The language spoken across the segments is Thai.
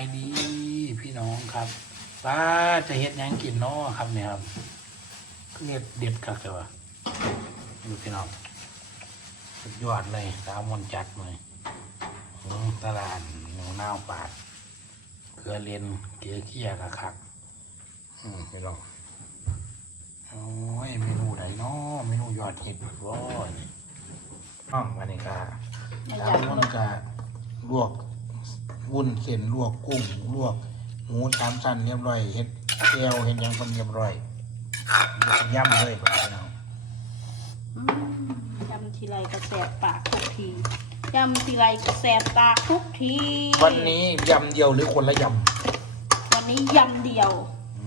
ไอดีพี่น้องครับป้าจะเฮ็ดหยังกินเนาะครับเนี่ยครับก็เด็ดเด็ดคักเลยวะดูพี่น้องสุดยอดเลยสาวมนจัดเลยอืมตลาดหนูนาวปาดเกลือเลนเกลือเคี่ยกะคักอืมพี่น้องโอ้ยเมนูไหนเนาะเมนูยอดฮิตร้อยน้องวันนี้ก็สามคนก็ลวก วุ้นเส้นลวกกุ้งลวกหมูสามชั้นเรียบร้อยเฮ็ดแก้วเฮ็ดหยังคนเรียบร้อยย่ำเลยพี่น้องอืมยำทีไรก็แสบปากทุกทียำทีไรก็แสบตาทุกที วันนี้ยำเดียวหรือคนละยวันนี้ยำเดียวำอื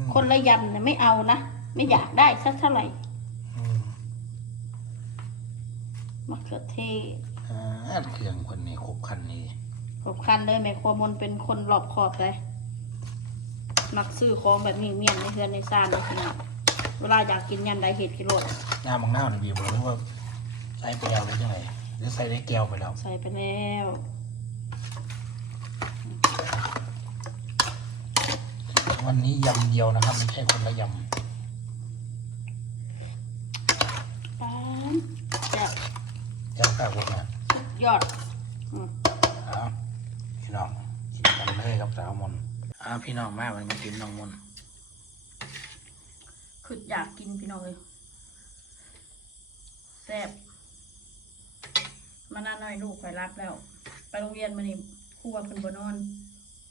มคนละยำเนี่ยไม่เอานะ ไม่อยากได้สักเท่าไหร่อืมมะเขือเทศอ่าเครื่องคนนี้ครบคันนี้ ผมคันเลยแม่ครัวมนเป็นคนรอบคอบเลยมักซื้อของแบบนี้เมียนในเฮือนในซ่านในขนาดเวลาอยากกินยันใดเห็ดกิโลดน้ำมังนาวนี่บีบบ่หรือว่าใส่ไปแล้วหรือยังไงหรือใส่ได้แก้วไปแล้ว ใส่ไปแล้ววันนี้ยำเดียวนะครับไม่ใช่คนละยป๊ามจะำแก้วข้าวพวกนี้สุดยอดอืมเอาพี่ น้องกินกันเลยครับสาวมนเอาพี่น้องมาวันมากินน้องมนคืออยากกินพี่น้องเลยแซ่บมานาหน่อยลูกไปรับแล้ว ไปโรงเรียนมานี่ครูว่าเพิ่นบ่นอน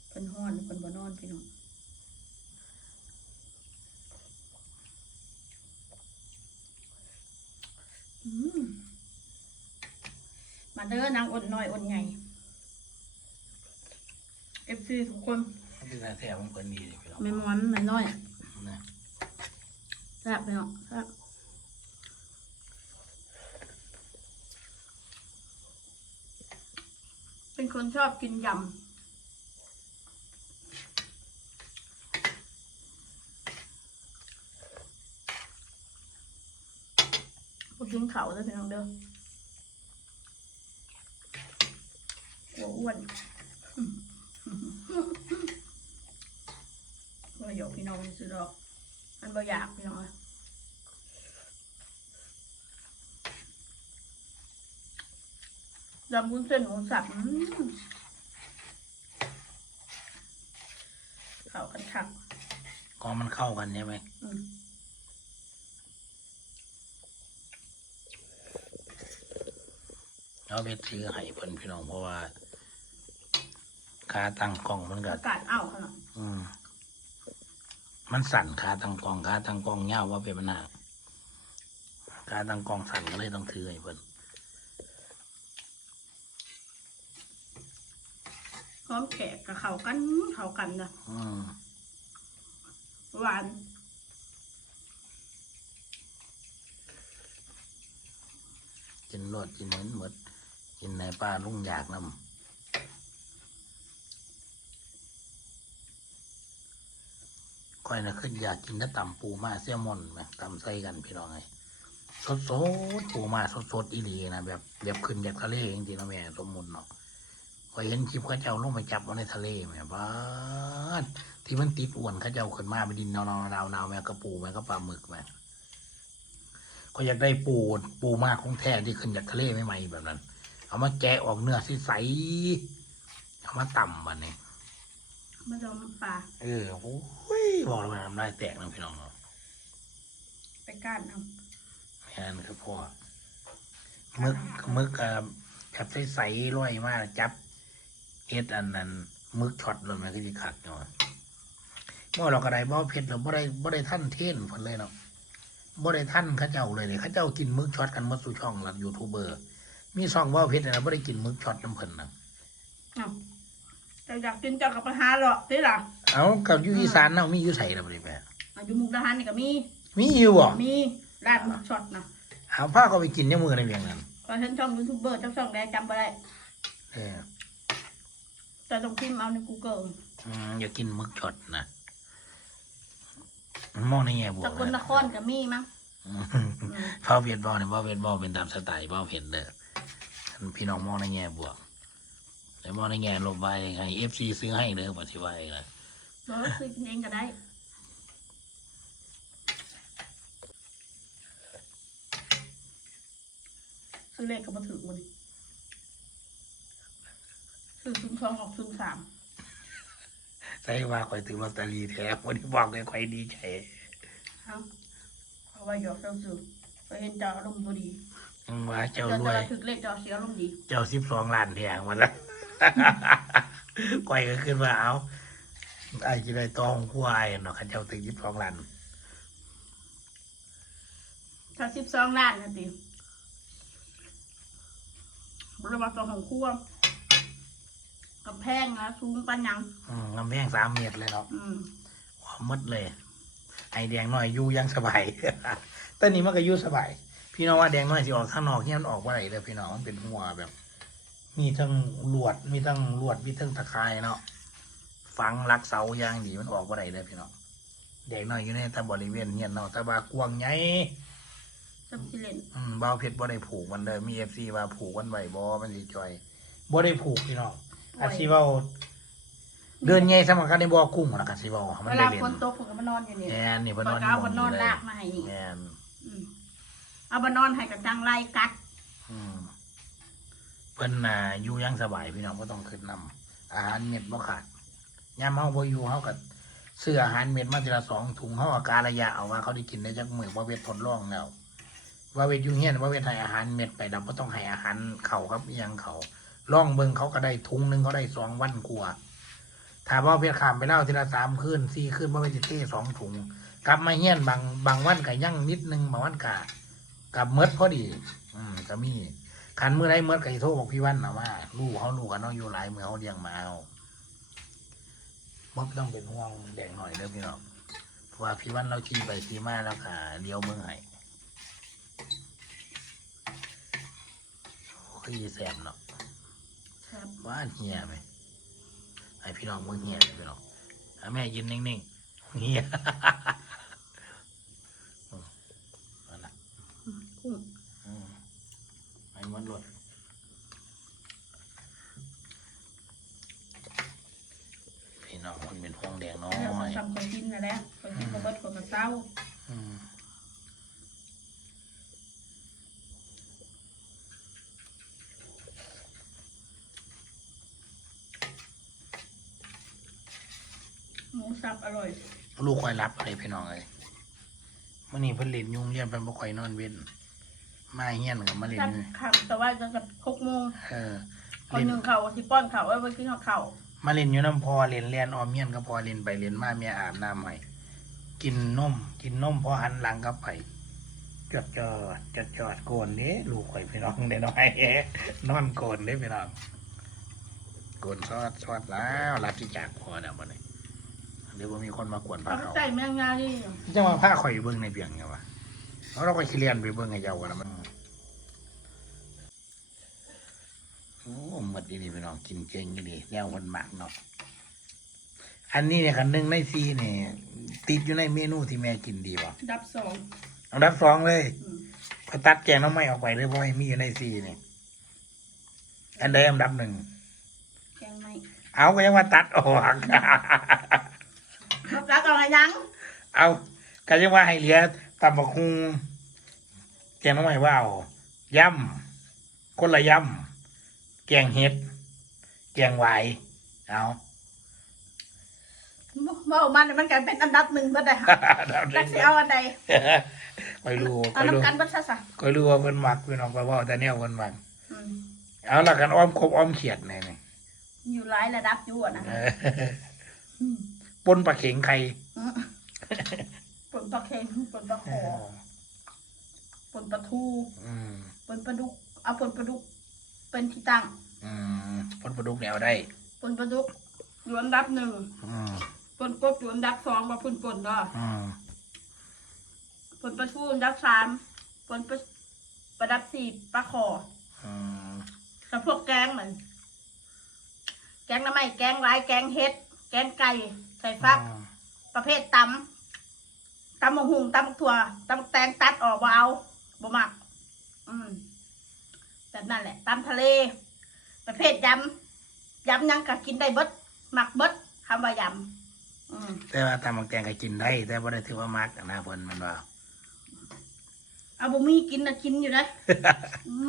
เพิ่นฮ้อนเพิ่นบ่นอนพี่น้องมมาเด้อนางอดน้อยอดใหญ่ เอฟซีทุกคนที่แท้ๆมันเพิ่นดีเลยพี่น้องไม่ม้อนไม่น้อยนะแซ่บพี่น้องแซ่บเป็นคนชอบกินยำพวกกินเขาเลยพี่น้องเด้อหัวอ้วน ว่าหยอกพี่น้องซื้อดอกมันบ่อยากพี่น้องเอ้ยยำวุ้นเส้นหมูสับอืมเข้ากันคักก็มันเข้ากันใช่ไหมอืมเอาไปซื้อให้เพิ่นพี่น้องเพราะว่า ขาตั้งกล้องมันก็อากาศอ้าวขนาดอืม มันสั่นขาตั้งกล้องขาตั้งกล้องเงาวว่าเป็นปัญหาขาตั้งกล้องสั่นก็เลยต้องถือให้เพิ่นพร้อมแขกกับเขากันเขากันนะอืมหวานกินรสกินเน้นหมดกินในป้าลุงอยากนำ ค่อยนะขึ้นอยากกินถ้าตำปูมาเสี่ยมอนไหมตำใส่กันพี่น้องไงสดสดปูมาสดสดอีหลีนะแบบแบบขึ้นจากทะเลจริงๆนะแม่สมมุนเนาะคอยเห็นคลิปข้าเจ้าลงไปจับเอาในทะเลแม่บ้านที่มันติดอ้วนข้าเจ้าขึ้นมาไปดินนอนๆดาวๆแม่กระปูแม่ก็ปลาหมึกแม่ก็อยากได้ปูปูมากของแท้ที่ขึ้นจากทะเลใหม่ๆแบบนั้น เอามาแกะออกเนื้อใสๆเอามาต่ำบันนี้ ไม่ต้องน้ำปลาเออโอ้ยบอกเลยว่าน้ำลายแตกนะพี่น้องเนาะไปก้านเอาแค่นั้นคือพ่อมึกมึกอะแบบใสๆร่อยมากจับเอ็ดอันนั้นมึกช็อตเลยมันก็จะขัดเนาะเมื่อเรากระไดบ่เผ็ดเราบ่ได้บ่ได้ท่านเทนผลเลยเนาะบ่ได้ท่านเข้าเจ้าเลยเลยเข้าเจ้ากินมึกช็อตกันหมาสู่ช่องหลักยูทูบเบอร์ มีช่องบ่เผ็ดนะบ่ได้กินมึกช็อตน้ำเพิ่นนะ เอาแต่อยากกินเจ้ากับไปหาหรอกนี่ล่ะเอากับอยูอีสานเนาะมีอยู่ใส่แล้วบ่ได้แปะอายุมุกดาหารนี่ก็มีมีอยู่บ่มีร้านช็อตนะเอาผ้าเขาไปกินเนี่ยมือในเวียงนั้นตอนฉันช่องยูทูบเบอร์เจ้าช่องแดงจำไปได้เออแต่ต้องพิมพ์เอาใน Google อืมอย่ากินมึกช็อตนะมันมองในแง่บวสกกลนนะครก็มีมั้งอืมอืมเฝ้าเวียดบอลเนี่ยเฝ้าเวียดบอลเป็นตามสไตล์เฝ้าเห็นเด้อพี่น้องมองในแง่บวกเอ แต่มองในแง่ลมไปไงเอฟซีซื้อให้เด้อปฏิวัตินะเออซื้อกินเองก็ได้ซื้อเลขก็มาถือมันซื้อศูนย์สองออกศูนย์สามใช่ว่าคอยถือลอตเตอรี่แท้วันนี้บอกเลยคอยดีใจเอาเอาไว้หยอกเจ้าซื้อไปเห็นเจ้าอารมณ์บ่ดีอืมว่าเจ้าเจ้ารวยจะถือเลขเจ้าเสียอารมณ์ดี เจ้าสิบสองล้านแทงมาแล้ว ก้อยก็ขึ้นมาเอาไอ้ที่ได้ตองคู่ไอ้เนาะเข้าเจ้าถึงสิบสองล้านถ้าสิบสองล้านนะติบริวารตัวของครัวกำแพงนะสูงปันยัง อืมกำแพงสามเมตรเลยเนาะอืมความมืดเลย ไอ้แดงน้อยอยู่ยังสบาย แต่นี้มันก็อยู่สบาย พี่น้องว่าแดงน้อยสิออกข้างนอกเนี่ยมันออกว่าไรเลยพี่น้องมันเป็นหัวแบบ มีทั้งลวดมีทั้งลวดมีทั้งตะไคร้เนาะฝังรักเสาอย่างดีมันออกว่าไรเลยพี่น้องแดงน้อยอยู่ในแต่บริเวณเนี่ยเนาะแต่ว่ากว้างใหญ่จับสิเลนอืมเบาเพชรบ่ได้ผูกมันเลยมีเอฟซีว่าผูกมันไว้บ่มันสิจอยบ่ได้ผูกพี่น้องอาชีพเว้าเดินใหญ่สมัครกันในบ่อกุ้งนะกสิเว้าให้มัเวนได้ลาเล่นฝนตกผมก็มานอนอยู่นี่แม่นนี่คเพิ่นนนอนก็อยู่เอาหบม้อนนอนนี้เลยลากมาให้นี่แม่นอืมเอาบนนอนให้กับจังไรกัดอืม เพิ่นน่ะอยู่ยังสบายพี่น้องบ่ต้องขึ้นนำอาหารเม็ดบ่ขาดยามเฮาบ่อยู่เฮาก็ซื้ออาหารเม็ดมาทีละสองถุงเฮาอาการระยะเอาว่าเขาได้กินได้จักมื้อบ่เวททดลองแล้ว ว่าเวทอยู่เฮียนว่าเวทให้อาหารเม็ดไปดำบ่ต้องให้อาหารเขาครับอิหยังเขาลองเบิ่งเขาก็ได้ถุงหนึงเขาได้สองวันกว่าถ้าว่าเวทขามไปแล้วทีละสามคืนสี่คืนว่าเวทสิเทสองถุง กลับมาเฮียนบางบางวันก็ยั่งนิดนึงบางวันก็กลับเมดพอดี อืมก็มี คันเมื่อไรเมดก็สิโทรบอกพี่วันนะว่าลูกเขาลูกกันน้องอยู่หลายมือเขาเลี้ยงมาเอาบ่ต้องเป็นห่วงแดงหน่อยเด้อพี่น้องเพราะว่าพี่วันเราขี่ไปขี่มาแล้วก็เลี้ยวเมืองให้โอ้ยแสบเนาะครับบ้านเฮียไหมไอพี่น้องมึงเฮียเลยพี่น้องอะแม่ยืนนิ่งๆเฮียอืมนั่นน่ะกุ้งอืม ไอ้มันหลดพี่น้องมันเป็นห้องแดงน้อแล้วยทำคนกินนั่นแหละคนกินกับเบิดคนกับเศร้าอืมหมูสับอร่อยลูกคอยรับอะไรพี่น้องเลยมื่อนี้เพิ่นเล่นยุงเรียนเพิ่นบ่ค่อยนอนเว้น มาเฮียนกับมาเล่นสับอยู่คำแต่ว่าจะกับหกโมงเออคนเล่นหนึ่งเข่าสิป้อนเข่าไว้ไว้กินข้าวเข่ามาเล่นอยู่น้ำพอเล่นเลียนออมเมียนก็พอเล่นไปเล่นมาเมียอาบน้ำให้กินนมกินนมพอหันหลังกลับไปจอดจอดจอดจอดโกนเด้ลูกข่อยพี่น้องเด้น้อยนอนโกนเด้พี่น้องโกนซอดซอดแล้วรับที่จากพอแล้วมันนี่เดี๋ยวบ่มีคนมากวนพาเอาเขาใจแมงงาดิจะมาพาข่อยเบิ่งในเบียงไงวะ เอาเราไปขี้เลียนไปเบิ่งให้เจ้ากันแล้วมันโอ้หมดดีนี่พี่น้องกินเก่งดีแนวคนหมักเนาะอันนี้เนี่ยคันหนึ่งในซีเนี่ยติดอยู่ในเมนูที่แม่กินดีป่ะดับสองเอาดับสองเลยอืมพอตัดแกงน้ำไม่ออกไปเลยเพราะให้มีอยู่ในซีเนี่ยอันใดอันดับหนึ่งแกงไม่เอาก็ยังมาตัดออกนกรักเอาอะไรยังเอาก็ยังว่าให้เหลือตำบักคุง แกงน้ำไม่ว่าเอาย่ำคนละย่ำแกงเห็ด แกงไหวายเอาเมื่อมันมันกลายเป็นอันดับหนึ่งก็ได้ค่ะดับหจันึ่กงสิเอาอันใดคอยรู้คเอาอยรู้น้ำกันบัดซะซะคอยรู้ว่าเพิ่นมักพี่น้องก็เว่าแต่แนวเพิ่นมักอืมเอาละกันอ้อมครบอ้อมเขียดเนี่ยนี่อยู่หลายระดับอยู่อะนะเอคะอปนปลาเข็งไข่อืมปนปลาเค็งปนปลาขอ ปนปลาทูอืมปนปลาดุกเอาปนปลาดุกเป็นที่ตั้งอืมปนปลาดุกแนวได้ปนปลาดุกอยู่อันดับหนึ่งอืมปนกบอยู่อันดับสองมาพุ่นปนเนาะอืมปนปลาทูอันดับสามปนปลาประดับสี่ปลาขออืมกับพวกแกงเหมือนแกงน้ำไหม้แกงร้ายแกงเห็ด แกงไก่ใส่ฟัก ประเภทตำตำมะฮุงตำบักถั่วตำบักแตงตัดออกบ่เอา บ่มัก อืมแบบนั้นแหละตำทะเล ประเภทยำยำหยังก็กินได้เบิดหมักเบิดคำว่ายำอืมแต่ว่าตำบักแตงก็กินได้ แต่บ่ได้ถือว่ามักนะเพิ่นมันว่า เอาบ่มีกินน่ะกินอยู่นะ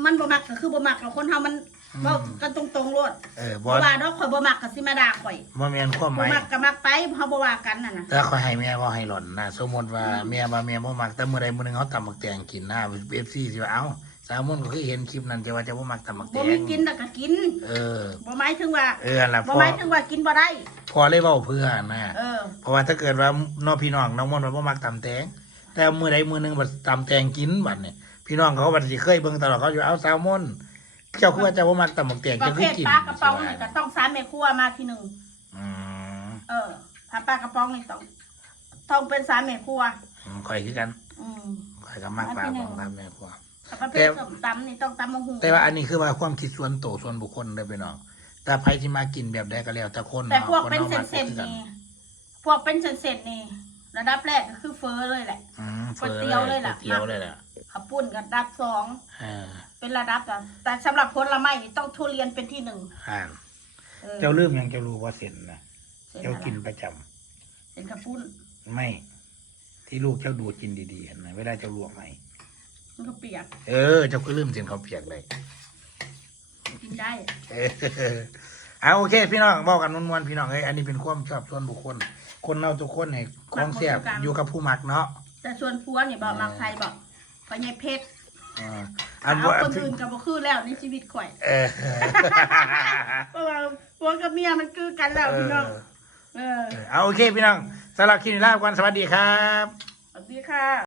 มันบ่มักก็คือบ่มักแล้วคนเฮามัน อืมเว้ากันตรงๆโลดเออบ่บ่ว่าดอกข่อยบ่มักก็สิมาด่าข่อยบ่แม่นความหบ่มายมักก็มักไปเฮาบ่ว่ากันน่ะนะแต่ขอยให้แม่บ่ให้หล่อนนะสมมุติว่าแม่ว่าแม่บ่มักแต่มื้อใดมื้อหนึงเฮาตำบักแตงกินนะ FC สิว่าเอ้าสาวมนก็คือเห็นคลิปนั้นจะว่าจะบ่มักตำบักแตบ่งมีกินน่ะก็กินเออ บ่หมายถึงว่าเออล่ะบ่พ่อหมายถึงว่ากินบ่ได้ พอเลยเว้าเพื่อนะ เออ เพราะว่าถ้าเกิดว่าน้องพี่น้องน้องมนต์ว่าบ่มักตำแตง แต่มื้อใดมื้อหนึงบัดตำแตงกินบัดเนี่ยพี่น้องเขาบัดสิเคยเบิ่งตลอดเขาอยู่เอาแซลมอน เจ้าคือว่าเจ้าบ่มักตำบักแตงปเจ้าระคืเภอทกินปลากระป๋องนี่ก็ต้องสามแม่ครัวมาที่หนึ่งอืมเออถ้าปลากระป๋องนี่ต้องต้องเป็นสามแม่ครัว อืมข่อยคือกันอืม ข่อยก็มักปลาของตามแม่ครัว ถ้าประเภทส้มตำนี่ต้องตำมะฮุงแต่ว่าอันนี้คือว่าความคิดส่วนโตวส่วนบุคคลเด้อพี่น้องแต่ไผที่มากินแบบใดก็แล้วแต่คนแต่พวกาะเป็นคอาเส้นมักบ่คือกัๆนี่พวกเป็นเส้นๆนี่ระดับแรกก็คือเฟอเลยแหละ อืมก๋วยเตี๋ยวเลยล่ะ ก๋วยเตี๋ยวเลยล่ะ ข้าวปุ้นกับระดับสองอ่าเป็นระดับแต่แต่สำหรับผลไม้นี่ต้องทุเรียนเป็นที่หนึ่งอ่าออเจ้าลืมยังเจ้ารู้ว่าเส้นนะเส้นเจ้าอะไรกินประจำเส้นข้าวปุ้นไม่ ที่ลูกเจ้าดูดกินดีๆเห็นไหมเวลาเจ้าลวกให้มันก็เปียกเออ เจ้าก็ลืมเส้นข้าวเปียกเลย กินได้เออเอาโอเค พี่น้องบอกกันมวนๆพี่น้องเอ้ยอันนี้เป็นความชอบส่วนบุคคล คนเราทุกคนเนี่ยของเสียบอยู่กับผู้มักเนาะแต่ส่วนพัวนี่บอกมักไทยบอก พญายเพชรอ่าอันเอาว่าคนอื่นกับบ่คือแล้วในชีวิตข่อย เออ เพราะว่าผัวกับเมียมันคือกันแล้วพี่น้อง เออ เอาโอเคพี่น้องสำหรับคลิปนี้ลาไปก่อนสวัสดีครับ สวัสดีค่ะ